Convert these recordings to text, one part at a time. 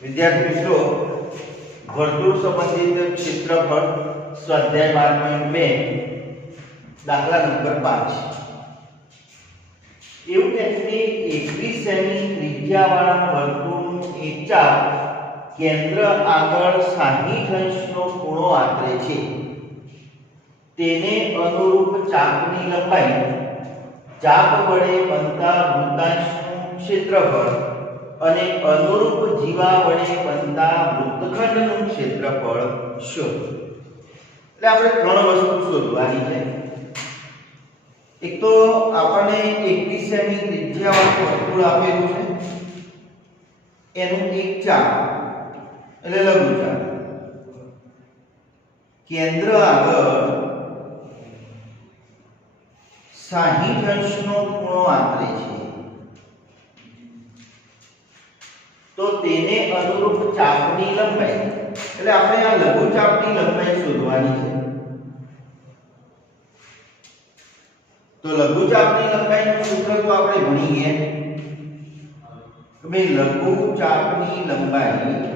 विद्यार्थी मित्रों, वर्तुळ संबंधित क्षेत्रफळ स्वाध्याय 12.2 दाखला नंबर 5 એવું કે 21 સેમી ત્રિજ્યાવાળા વર્તુળનું એક ચાપ કેન્દ્ર આગળ 60 અંશનો ખૂણો આંતરે છે. તેને અનુરૂપ ચાપની લંબાઈ ચાપ વડે બનતા વૃત્તાંશનું ક્ષેત્રફળ અને અનુરૂપ જીવા વડે બનતા વૃત્તખંડનું ક્ષેત્રફળ શોધો. એટલે આપણે ત્રણ વસ્તુ શોધવાની છે. એક તો આપણને 21 સેમી ત્રિજ્યાવાળું વર્તુળ આપેલું છે, એનું એક ચાપ એટલે લઘુચાપ કેન્દ્ર આગળ 60 અંશનો ખૂણો આંતરે છે. તો તેને અનુરૂપ ચાપની લંબાઈ એટલે આપણે આ લઘુચાપની લંબાઈ શોધવાની છે. તો લઘુચાપની લંબાઈનું સૂત્ર તો આપણે ભણી ગયા કે ભાઈ લઘુચાપની લંબાઈ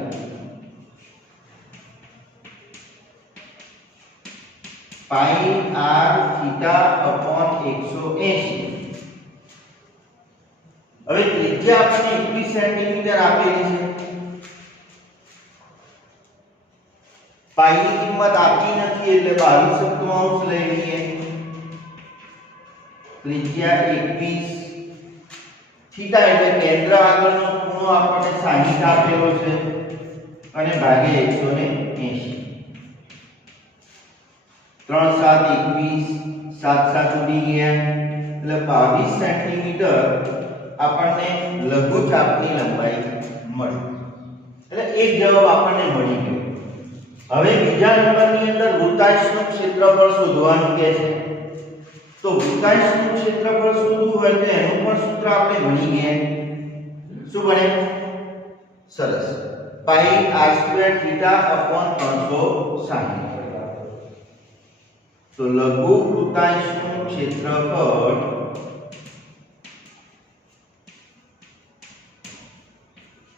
પાઈ r થીટા અપોન 180. હવે ત્રિજ્યા આપણને 21 સેન્ટીમીટર આપેલી છે. પાઈ ની કિંમત આપી નથી એટલે 22 લઈ લઈએ. ત્રિજ્યા 21, થીટા એટલે કેન્દ્ર આગળનો ખૂણો આપણને 60 આપેલો છે અને ભાગે 180. 3 7 21, 7 7 ઉડી ગયા એટલે 22 સેન્ટીમીટર આપણને લઘુચાપની લંબાઈ મળી. એટલે એક જવાબ આપણને મળી ગયો. હવે બીજા નંબરની અંદર વૃત્તાંશનું ક્ષેત્રફળ શોધવાનું કહે છે. તો વૃત્તાંશનું ક્ષેત્રફળ શોધવું હોય તો એનું પણ સૂત્ર આપણે ભણી ગયા. શું બને? સરસ, પાઈ r² થીટા અપોન 360. તો લઘુ વૃત્તાંશનું ક્ષેત્રફળ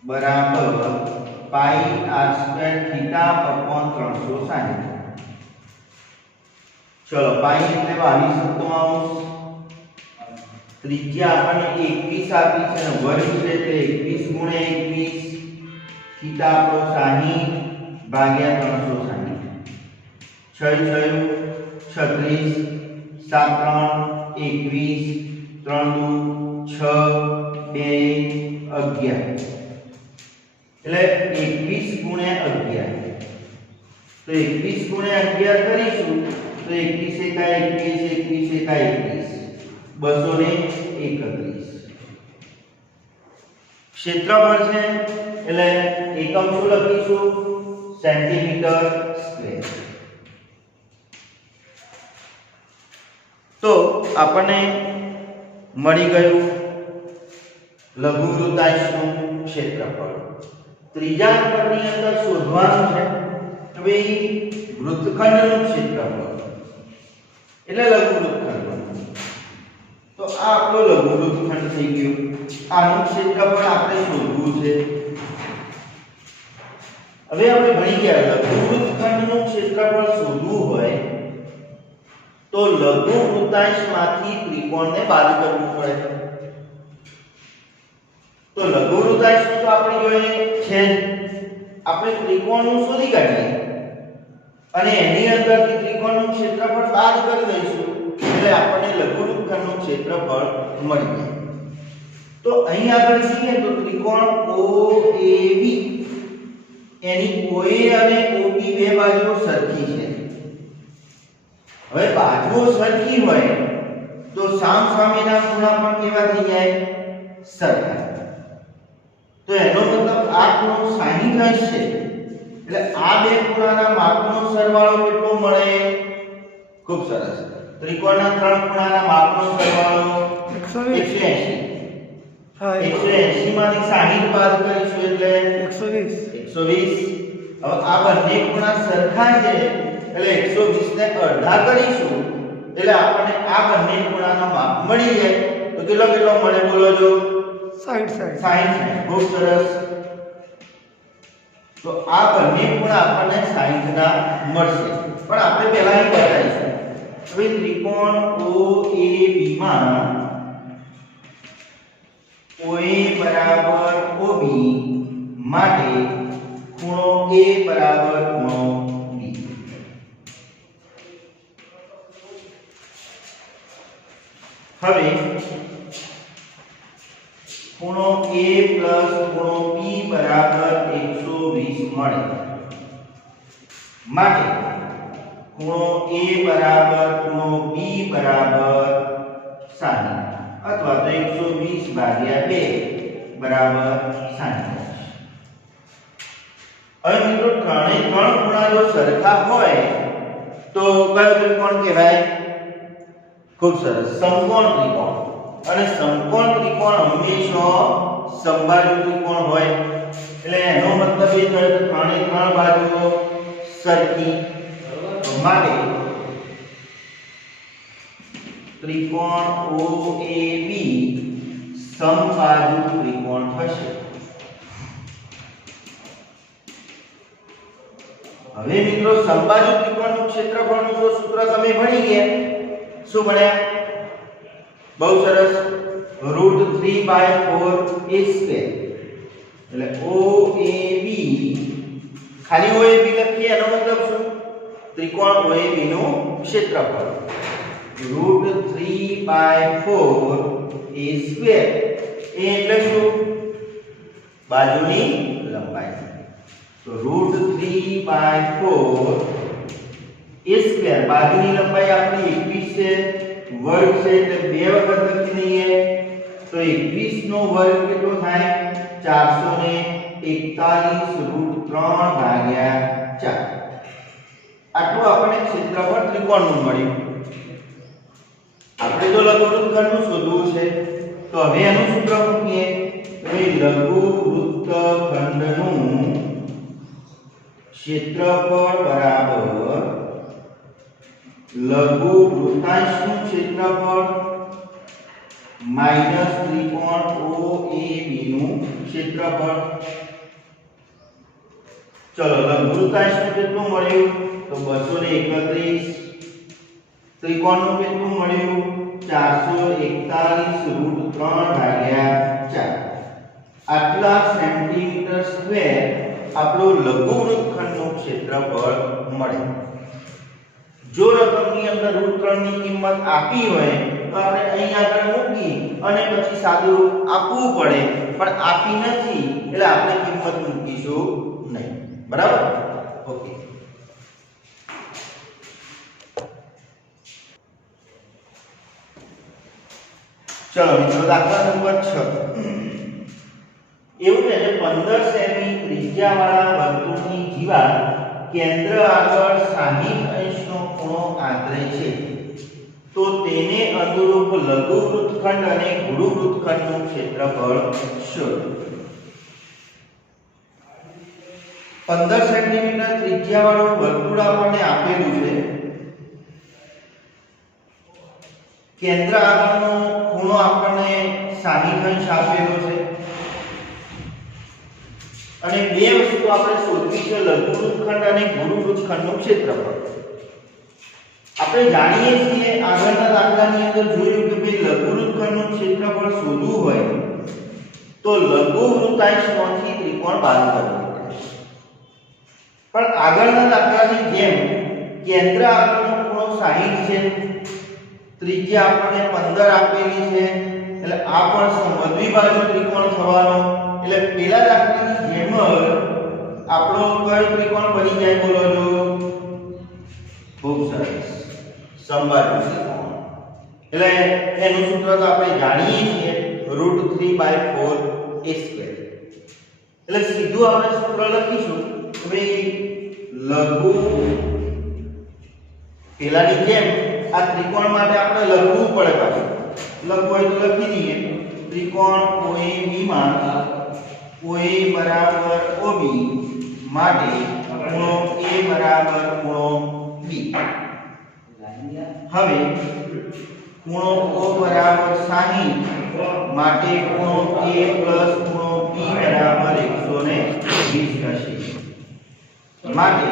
બરાબર પાઈ r² થીટા અપોન 360. ચલો, પાઈ એટલે 22 ત્રિજ્યા આપણને 21 આપી છે અને વર્ગ છે એટલે 21 ગુણ્યા 21, થીટા આપણો 60 ભાગ્યા 360. 6 36, 7 3 21, 3 2 6 2 11. એટલે 21 ગુણ્યા 11. તો 21 ગુણ્યા 11 કરીશું તો 21 એકા 21, 21 એકા 21, 231. ક્ષેત્રફળ છે એટલે એકમ શું લખીશું? Centimetre square. તો આપણને મળી ગયું લઘુ વૃત્તાંશનું ક્ષેત્રફળ. ત્રીજા નંબરની અંદર શોધવાનું છે કે ભાઈ વૃત્તખંડનું ક્ષેત્રફળ એટલે લઘુ વૃત્તખંડ. તો આ આપણો લઘુ વૃત્તખંડ થઈ ગયો. આનું ક્ષેત્રફળ આપણે શોધવું છે. હવે આપણે ભણી ગયા લઘુ વૃત્તખંડનું ક્ષેત્રફળ શોધવું હોય તો લઘુ વૃત્તાંશમાંથી ત્રિકોણને બાદ કરવું પડે. તો લઘુ વૃત્તાંશ તો આપણે જોઈએ છે, આપણે ત્રિકોણનું શોધી કાઢીએ અને એની અંદરથી ત્રિકોણનું ક્ષેત્રફળ બાદ કરી દઈશું એટલે આપણને લઘુ વૃત્તખંડનું ક્ષેત્રફળ મળી જાય. તો અહીં આગળ જોઈએ તો ત્રિકોણ OAB, એની OA અને OB બે બાજુઓ સરખી છે. હવે બાજુઓ સરખી હોય તો સામસામેના ખૂણા પણ કેવા થઈ જાય? સરખા. તો એનો મતલબ આ ખૂણો 60 અંશ છે એટલે આ બે ખૂણાના માપનો સરવાળો કેટલો મળે? ખૂબ સરસ. ત્રિકોણના ત્રણ ખૂણાના માપનો સરવાળો 180. 180 માંથી 60 બાદ કરીશું એટલે 120. હવે આ બંને ખૂણા સરખા છે એટલે 120 ને અડધા કરીશું એટલે આપણને આ બંને ખૂણાના માપ મળી જાય. તો કેટલો મળે બોલો જો? 60. ખૂબ સરસ. તો આ બંને ખૂણા આપણને 60 ના મળશે, પણ આપણે પહેલા અહીં બતાવીશું. હવે ત્રિકોણ OAB માં OA બરાબર OB માટે ખૂણો A બરાબર ખૂણો B. હવે ખૂણો A પ્લસ ખૂણો B બરાબર 120 મળે માટે ખૂણો A બરાબર ખૂણો B બરાબર 60 અથવા તો 120 ભાગ્યા 2 બરાબર 60. હવે મિત્રો ત્રણેય ત્રણ ખૂણા જો સરખા હોય તો કયો ત્રિકોણ કહેવાય? ખૂબ સરસ, સમકોણ ત્રિકોણ. અને સમકોણ ત્રિકોણ હંમેશા સમબાજુ ત્રિકોણ હોય, એટલે એનો મતલબ એ થયો કે ત્રણેય ત્રણ બાજુઓ સરખી માટે ત્રિકોણ OAB સમબાજુ ત્રિકોણ થશે. હવે મિત્રો સમબાજુ ત્રિકોણનું ક્ષેત્રફળનું તો સૂત્ર તમે ભણી ગયા. શું ભણ્યા? બહુ સરસ, √3/4 a સ્ક્વેર. એટલે OAB, ખાલી OAB લખીએ એનો મતલબ શું? ત્રિકોણ OAB નું ક્ષેત્રફળ √3/4 a સ્ક્વેર. એ એટલે શું? બાજુની લંબાઈ. તો √3/4 a સ્ક્વેર, બાજુની લંબાઈ આપણી 21 છે, વર્ગ છે એટલે બે વખત લખી દઈએ. તો 21 નો વર્ગ કેટલો થાય? 441/3/4. આટલું આપણને ક્ષેત્રફળ ત્રિકોણનું મળ્યું. આપણે તો લઘુવૃત્તખંડનું શોધવું છે, તો હવે એનું સૂત્ર મૂકીએ. તો લઘુવૃત્તખંડનું ક્ષેત્રફળ બરાબર લઘુવૃત્તાંશનું ક્ષેત્રફળ માઈનસ ત્રિકોણ OAB નું ક્ષેત્રફળ. ચલો લઘુવૃત્તાંશનું કેટલું મળ્યું? તો 231. ત્રિકોણનું કેટલું મળ્યું? 441/3/4. આટલા સેન્ટીમીટર સ્ક્વેર આપણું લઘુવૃત્તખંડનું ક્ષેત્રફળ મળે. જો રકમની અંદર √3 ની કિંમત આપી હોય તો આપણે અહીં આગળ મૂકી અને પછી સાદું રૂપ આપવું પડે, પણ આપી નથી એટલે આપણે કિંમત મૂકીશું નહીં. બરાબર? ઓકે. ચલો મિત્રો દાખલા નંબર 6. એવું છે કે 15 સેમી ત્રિજ્યાવાળા વર્તુળની જીવા કેન્દ્ર આગળ 60 અંશનો ખૂણો આંતરે છે, તો તેને અનુરૂપ લઘુવૃત્તખંડ અને ગુરુવૃત્તખંડનું ક્ષેત્રફળ શોધો. 15 સેન્ટીમીટર ત્રિજ્યાવાળું વર્તુળ આપણને આપેલું છે. કેન્દ્ર આગળનો ખૂણો આપણને 60 અંશ આપેલો છે અને બે વસ્તુ આપણે શોધવી છે, લઘુવૃત્તખંડ અને ગુરુવૃત્તખંડનું ક્ષેત્રફળ. આપણે જાણીએ છીએ આગળના દાખલાની અંદર જોયું કે ભાઈ લઘુવૃત્તખંડનું ક્ષેત્રફળ શોધવું હોય તો લઘુવૃત્તાંશમાંથી ત્રિકોણ બાદ કરવું પડે. પણ આગળના દાખલાની જેમ કેન્દ્ર આગળનો ખૂણો 60 છે, ત્રિજ્યા આપણને 15 આપેલી છે, એટલે આ પણ સમદ્વિબાજુ ત્રિકોણ થવાનો. એટલે પેલા દાખલાની જેમ જ આપણો કયો ત્રિકોણ બની જાય? બોલો જો. ખૂબ સરસ, સમબાજુ ત્રિકોણ. એટલે એનું સૂત્ર તો આપણે જાણીએ છીએ, √3/4 a સ્ક્વેર. એટલે સીધું આપણે સૂત્ર લખીશું કે ભાઈ લઘુ પેલાની જેમ આ ત્રિકોણ માટે આપણે લખવું પડે. પાછું લખવું હોય તો લખી દઈએ. ત્રિકોણ OAB માં OA બરાબર OB માટે ખૂણો A બરાબર ખૂણો B. હવે ખૂણો O બરાબર 60 માટે ખૂણો A પ્લસ ખૂણો B બરાબર 120 થશે. માટે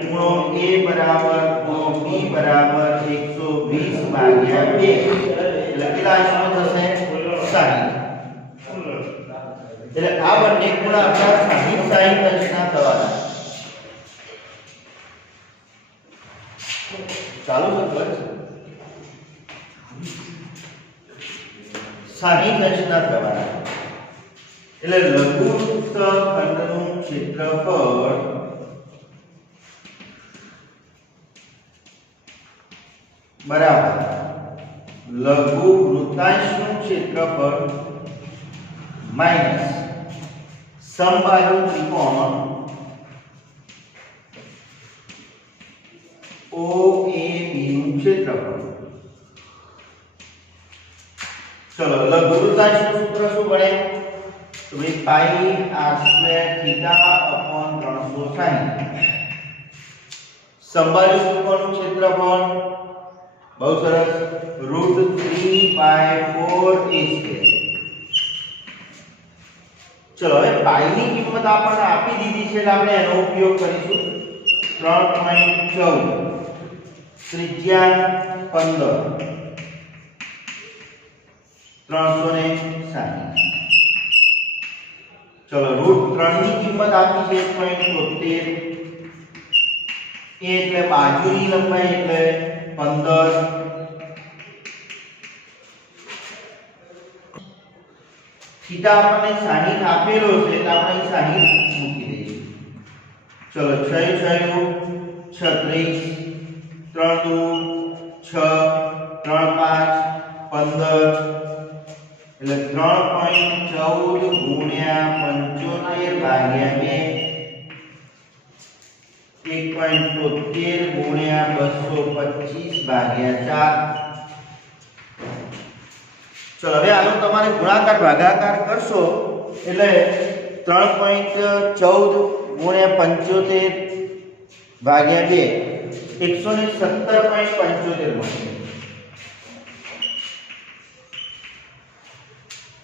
ખૂણો A બરાબર ખૂણો B બરાબર 120 ભાગ્યા 2 એટલે કેટલા અંશમાં થશે 60 એટલે આ બંને ખૂણા આપણા 60 અંશના થવાના ચાલુ છે 60 અંશના થવાના એટલે લઘુવૃત્ત ખંડનું ક્ષેત્રફળ બરાબર લઘુ વૃત્તાંશનું ક્ષેત્રફળ માઈનસ સમબાહુ ત્રિકોણ OAB નું ક્ષેત્રફળ. ચલો લઘુ વૃત્તાંશનું સૂત્ર શું બને? તો ભાઈ પાઈ r² થીટા અપોન 360. સમબાહુ ત્રિકોણનું ક્ષેત્રફળ બહુ સરસ √3/4a². ચલો હવે પાઈ ની કિંમત આપણને આપી દીધી છે એટલે આપણે એનો ઉપયોગ કરીશું. 3.14 ત્રિજ્યા 15 360. ચલો √3 ની કિંમત આપી છે 1.73. એ એટલે બાજુની લંબાઈ એટલે 15. થીટા આપણને 60 આપેલો છે એટલે આપણે 60 મૂકી દઈશું. ચલો 6 36 3 2 6 3 5 15 એટલે 3.14 ગુણ્યા 75 ભાગ્યા 2 1.73 ગુણ્યા 225 ભાગ્યા 4. ચલો હવે આનો તમારે ગુણાકાર ભાગાકાર કરશો એટલે 3.14 ગુણ્યા 75 ભાગ્યા 2 117.75 મળશે.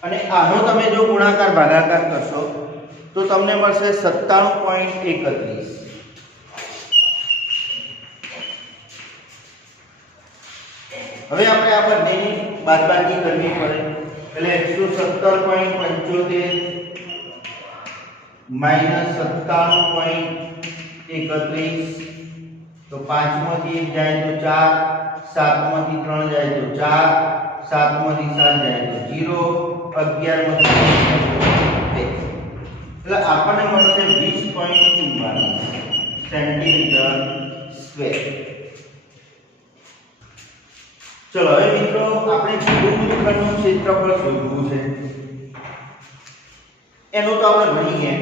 અને આનો તમે જો ગુણાકાર ભાગાકાર કરશો તો તમને મળશે 97.31. હવે આપણે આ બંનેની બાદબાકી કરવી પડે એટલે 117.75 માઈનસ 97.31 તો 5 માંથી 1 જાય તો 4 7 માંથી 3 જાય તો 4 7 માંથી 7 જાય તો 0 11 માંથી 2 એટલે આપણને મળશે 20.44 સેન્ટીમીટર સ્ક્વેર. ચલો હવે મિત્રો આપણે ગુરુવૃત્તખંડનું ક્ષેત્રફળ શોધવું છે. એનું તો આપણે ભણી ગયા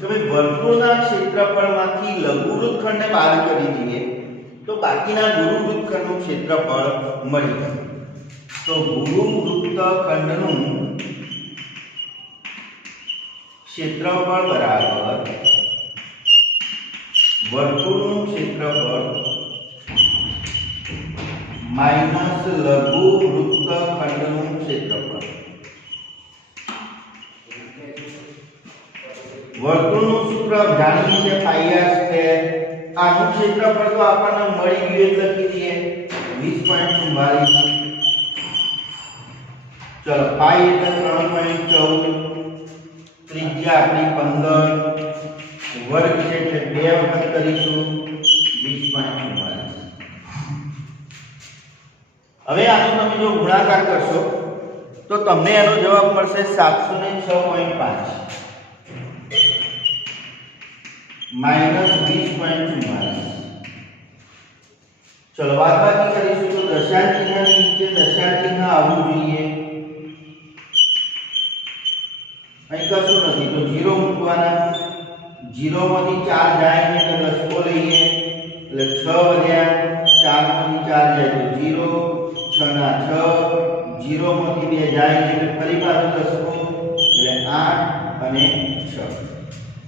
કે ભાઈ વર્તુળના ક્ષેત્રફળમાંથી લઘુવૃત્તખંડને બાદ કરી દઈએ તો બાકીના ગુરુવૃત્તખંડનું ક્ષેત્રફળ મળી જશે. તો ગુરુવૃત્તખંડનું ક્ષેત્રફળ બરાબર વર્તુળનું ક્ષેત્રફળ માઈનસ લઘુ વૃત્તખંડનું ક્ષેત્રફળ. વર્તુળનું સૂત્ર જાણીએ છીએ પાઈ r². આનું ક્ષેત્રફળ તો આપણને મળી ગયું એટલે લખી દઈએ 20.44. ચલો પાઈ એટલે 3.14 ત્રિજ્યા આપણી 15 વર્ગ છે એટલે 2 વખત કરીશું 20.44. હવે આનો તમે જો ગુણાકાર કરશો તો તમને એનો જવાબ મળશે 706.5 માઈનસ 20.44. ચલો બાદબાકી કરીશું તો દશાંશ ચિહ્નની નીચે દશાંશ ચિહ્ન આવવું જોઈએ. અહીં કશું નથી તો 0 મૂકવાના. 0 માંથી 4 જાય એટલે દસકો લઈએ એટલે 6 વધ્યા. 4 માંથી 4 જાય તો 0 6 ના 6 0 માંથી 2 જાય એટલે ફરી પાછું દસકો એટલે 8 અને 6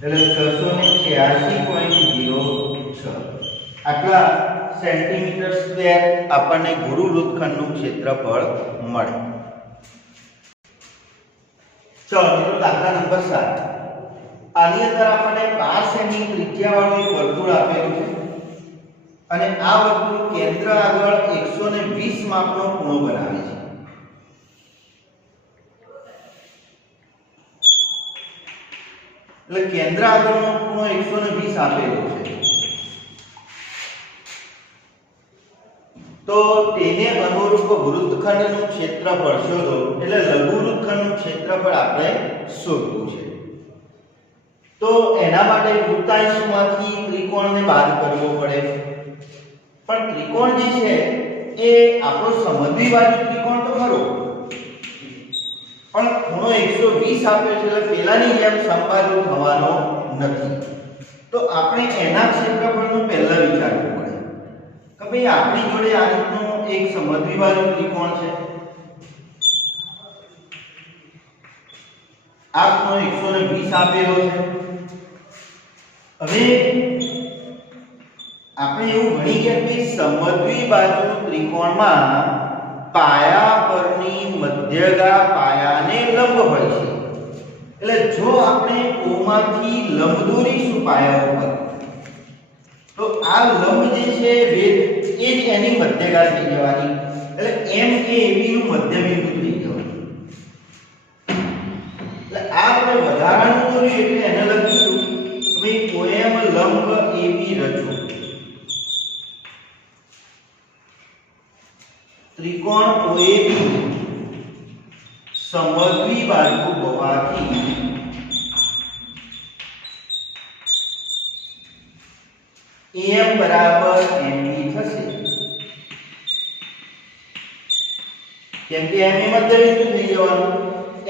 એટલે 686.06 આટલા સેન્ટીમીટર સ્ક્વેર આપણને ગુરુવૃત્તખંડનું ક્ષેત્રફળ મળે. ચલો મિત્રો દાખલા નંબર 7. આની અંદર આપણને 12 સેમી ત્રિજ્યાવાળું એક વર્તુળ આપેલું છે અને આ વર્તુળ કેન્દ્ર આગળ 120 માપનો ખૂણો બનાવે છે. એટલે કેન્દ્ર આગળનો ખૂણો 120 આપેલો છે. તો તેને અનુરૂપ વૃત્તખંડનું ક્ષેત્રફળ શોધો. એટલે લઘુ વૃત્તખંડનું ક્ષેત્રફળ આપણે શોધવું છે. તો એના માટે વૃત્તાંશમાંથી ત્રિકોણને બાદ કરવો પડે. પણ ત્રિકોણ જે છે એ આપણો સમદ્વિ બાજુ ત્રિકોણ તો ખરો, પણ ખૂણો 120 આપ્યો છે એટલે પેલાની જેમ સમબાજુ થવાનો નથી. તો આપણે એના ક્ષેત્રફળનું પહેલા વિચારવું પડે કે ભાઈ આપણી જોડે આ રીતનો એક સમદ્વિ બાજુ ત્રિકોણ છે. આ ખૂણો 120 આપેલો છે. હવે આપણે એવું ભણી ગયા કે સમદ્વિ બાજુ ત્રિકોણમાં પાયા પરની મધ્યગા પાયાને લંબ હોય છે. એટલે જો આપણે O માંથી લંબ દોરીશું પાયા ઉપર તો આ લંબ જે છે વેધ એ જ એની મધ્યગા થઈ જવાની. એટલે M એ AB નું મધ્યબિંદુ થઈ જવાનું. એટલે આ આપણે વધારાનું દોર્યું એટલે એને લખીશું ભાઈ OM લંબ AB રચો. ત્રિકોણ OAB સમદ્વિ બાજુ હોવાથી AM બરાબર MB થશે. કેમ કે M એ મધ્યબિંદુ થઈ જવાનું.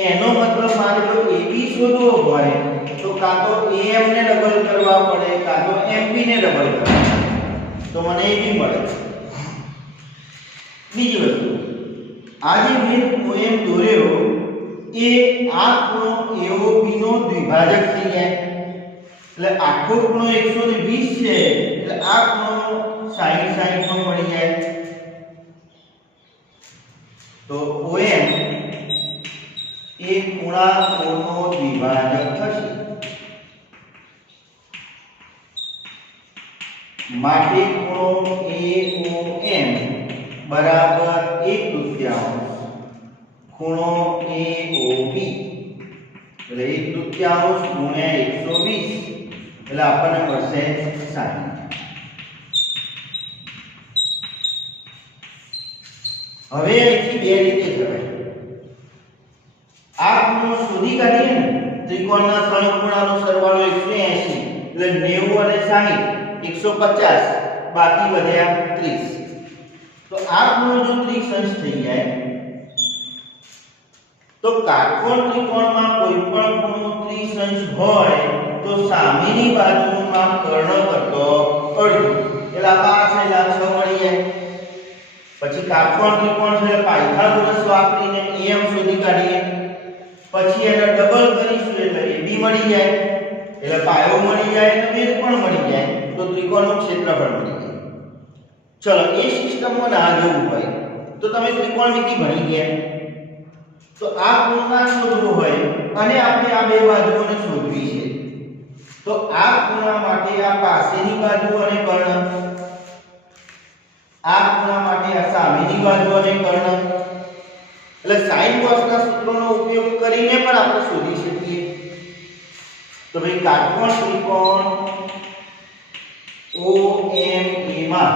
એનો મતલબ મારે જો AB શોધવો હોય તો કાં તો AM ને ડબલ કરવા પડે કાં તો MB ને ડબલ કરવા પડે તો મને AB મળે. બીજી વસ્તુ, આ જે મેં OM દોર્યો એ આ ખૂણો AOB નો દ્વિભાજક થઈ જાય. એટલે આખો ખૂણો 120 છે એટલે આ ખૂણો 60 નો મળી જાય. તો OM એ ખૂણા O નો દ્વિભાજક થશે. માટે ખૂણો AOM બરાબર 1/3 ખૂણો AOB એટલે 1/3 ગુણ્યા 120 એટલે આપણને મળશે 60. હવે અહીંથી બે રીતે કરાય. આ ખૂણો શોધી કાઢીએ ને ત્રિકોણના ત્રણ ખૂણાનો સરવાળો 180 એટલે 90 અને 60 150 બાકી વધ્યા 30. તો આ ખૂણો જો 30 અંશ થઈ જાય તો કાટકોણ ત્રિકોણમાં કોઈ પણ ખૂણો 30 અંશ હોય તો સામેની બાજુનું માપ કર્ણ કરતો અડધું એટલે આ 5 એટલે 6 મળી જાય. પછી કાટકોણ ત્રિકોણ છે પાયથાગોરસ વાપરીને AM શોધી કાઢીએ. પછી એને ડબલ કરીશું એટલે AB મળી જાય. એટલે પાયો મળી જાય અને વેધ પણ મળી જાય તો ત્રિકોણનું ક્ષેત્રફળ મળી જાય. ચલો એ સિસ્ટમમાં ના જવું હોય તો તમે ત્રિકોણમિતિ ભણી ગયા. તો આ ખૂણા શોધવું હોય અને આપણે આ બે બાજુઓને શોધવી છે તો આ ખૂણા માટે આ પાસેની બાજુ અને કર્ણ, આ ખૂણા માટે આ સામેની બાજુ અને કર્ણ. એટલે sin cos ના સૂત્રોનો ઉપયોગ કરીને પણ આપણે શોધી શકીએ. તો ભાઈ કાટકોણ ત્રિકોણ OMA માં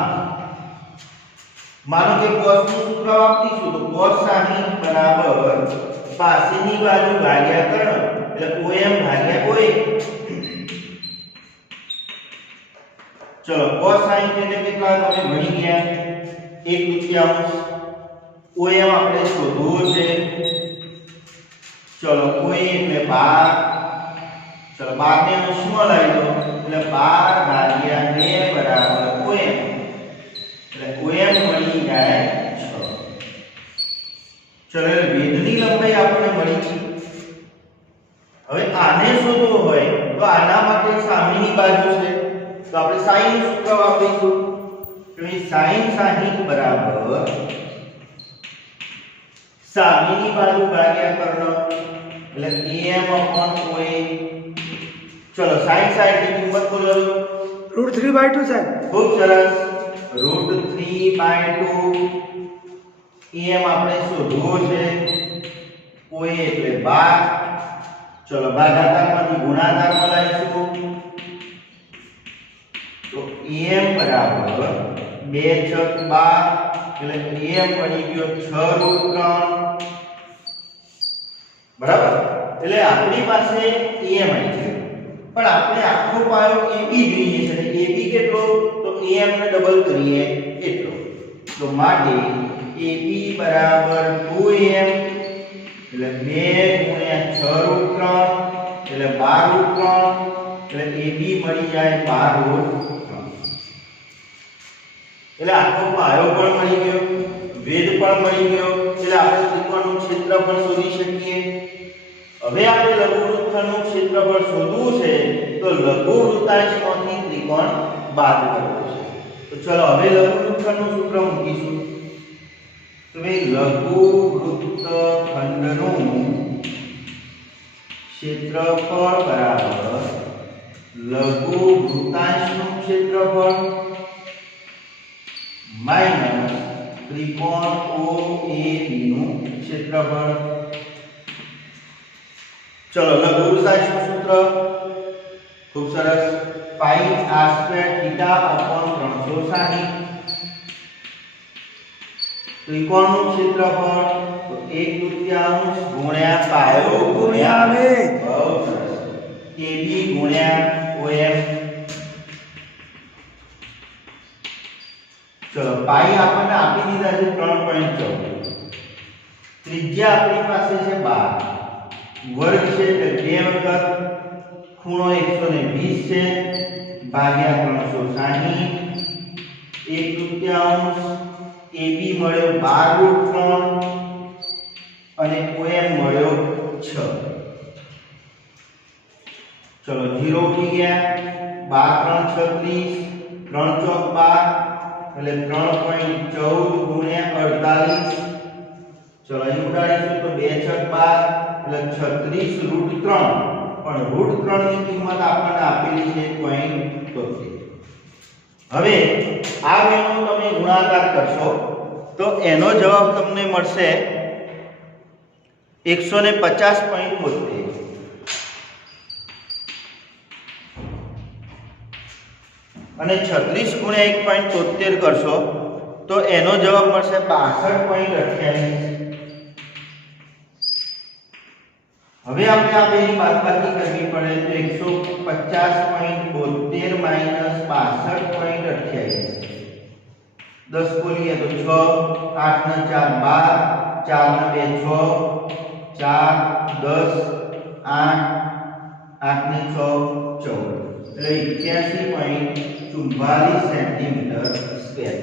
માનો કે cos નું સૂત્ર વાપરીશું તો cos 60 બરાબર પાસેની બાજુ ભાગ્યા કર્ણ એટલે OM ભાગ્યા OA. ચલો cos 60 એટલે કેટલા તમે ભણી ગયા 1/3. OM આપણે શોધવું છે. ચલો OA એટલે 12. ચલો 12 ને અંશમાં લાવી દો એટલે 12 ભાગ્યા 2 બરાબર OM એટલે OM મળી જાય 6. ચલો વેધની લંબાઈ આપણને મળી છે. હવે આને શોધવો હોય તો આના માટે સામેની બાજુ છે તો આપણે sin નું સૂત્ર વાપરીશું તો sin 60 બરાબર સામેની બાજુ ભાગ્યા કર્ણ એટલે AM OA ચલો sin સાઈડ ની કિંમત બોલો √3/2 સાહેબ. ખૂબ સરસ √3/2 em આપણે શોધવો છે OA એટલે 12 ચલો ભાગાકારમાંથી ગુણાકારમાં લાવીશું તો em બરાબર 2 × 12 એટલે em બની ગયો 6√3 બરાબર એટલે આપણી પાસે em આવી ગયો પણ આપણે આખો પાયો AB જોઈએ છે AB કેટલો તો am ને ડબલ કરીએ એટલો તો માટે AB બરાબર 2am એટલે 2 × 6√3 એટલે 12√3 એટલે AB મળી જાય 12√3 એટલે આખો પાયો પણ મળી ગયો વેધ પણ મળી ગયો એટલે આપણે ત્રિકોણનું ક્ષેત્રફળ શોધી શકીએ હવે આપણે લઘુવૃત્તખંડનું ક્ષેત્રફળ શોધવું છે તો લઘુવૃત્તાંશમાંથી ત્રિકોણ બાદ કરવો છે તો ચલો હવે લઘુવૃત્તખંડનું સૂત્ર મૂકીશું તો ભાઈ લઘુવૃત્તખંડનું ક્ષેત્રફળ બરાબર લઘુવૃત્તાંશનું ક્ષેત્રફળ માઈનસ ત્રિકોણ OAB નું ક્ષેત્રફળ ચલો લઘુવૃત્તાંશનું સૂત્ર ખૂબ સરસ પાઈ r² θ/360 ત્રિકોણનું ક્ષેત્રફળ તો 1/3 ગુણ્યા પાયો ગુણ્યા વેધ બહુ સરસ AB ગુણ્યા OM ચલો પાઈ આપણને આપી દીધા છે 3.14 ત્રિજ્યા આપણી પાસે છે 12 વર્ગ છે એટલે 2 વખત ખૂણો 120 છે ભાગ્યા 360 1/3 AB મળ્યો 12√3 અને OM મળ્યો 6 ચલો 0 ઉડી ગયા 12 3 36 3 ચોક 12 એટલે 3.14 ગુણ્યા 48 ચલો અહીં ઉડાડીશું તો 2 છક 12 એટલે 36√3 પણ √3 ની કિંમત આપણને આપેલી છે 0.73 હવે આ બેનો તમે ગુણાકાર કરશો તો એનો જવાબ તમને મળશે 150.73 અને 36 ગુણ્યા 1.73 કરશો તો એનો જવાબ મળશે 62.28 હવે આપણે આ બેની બાદબાકી કરવી પડે તો 150.72 માઈનસ 62.28 10 બોલીએ તો 6 8 ને 4 12 4 ને 2 6 4 10 8 8 ને 6 14 એટલે 81.44 સેન્ટીમીટર સ્ક્વેર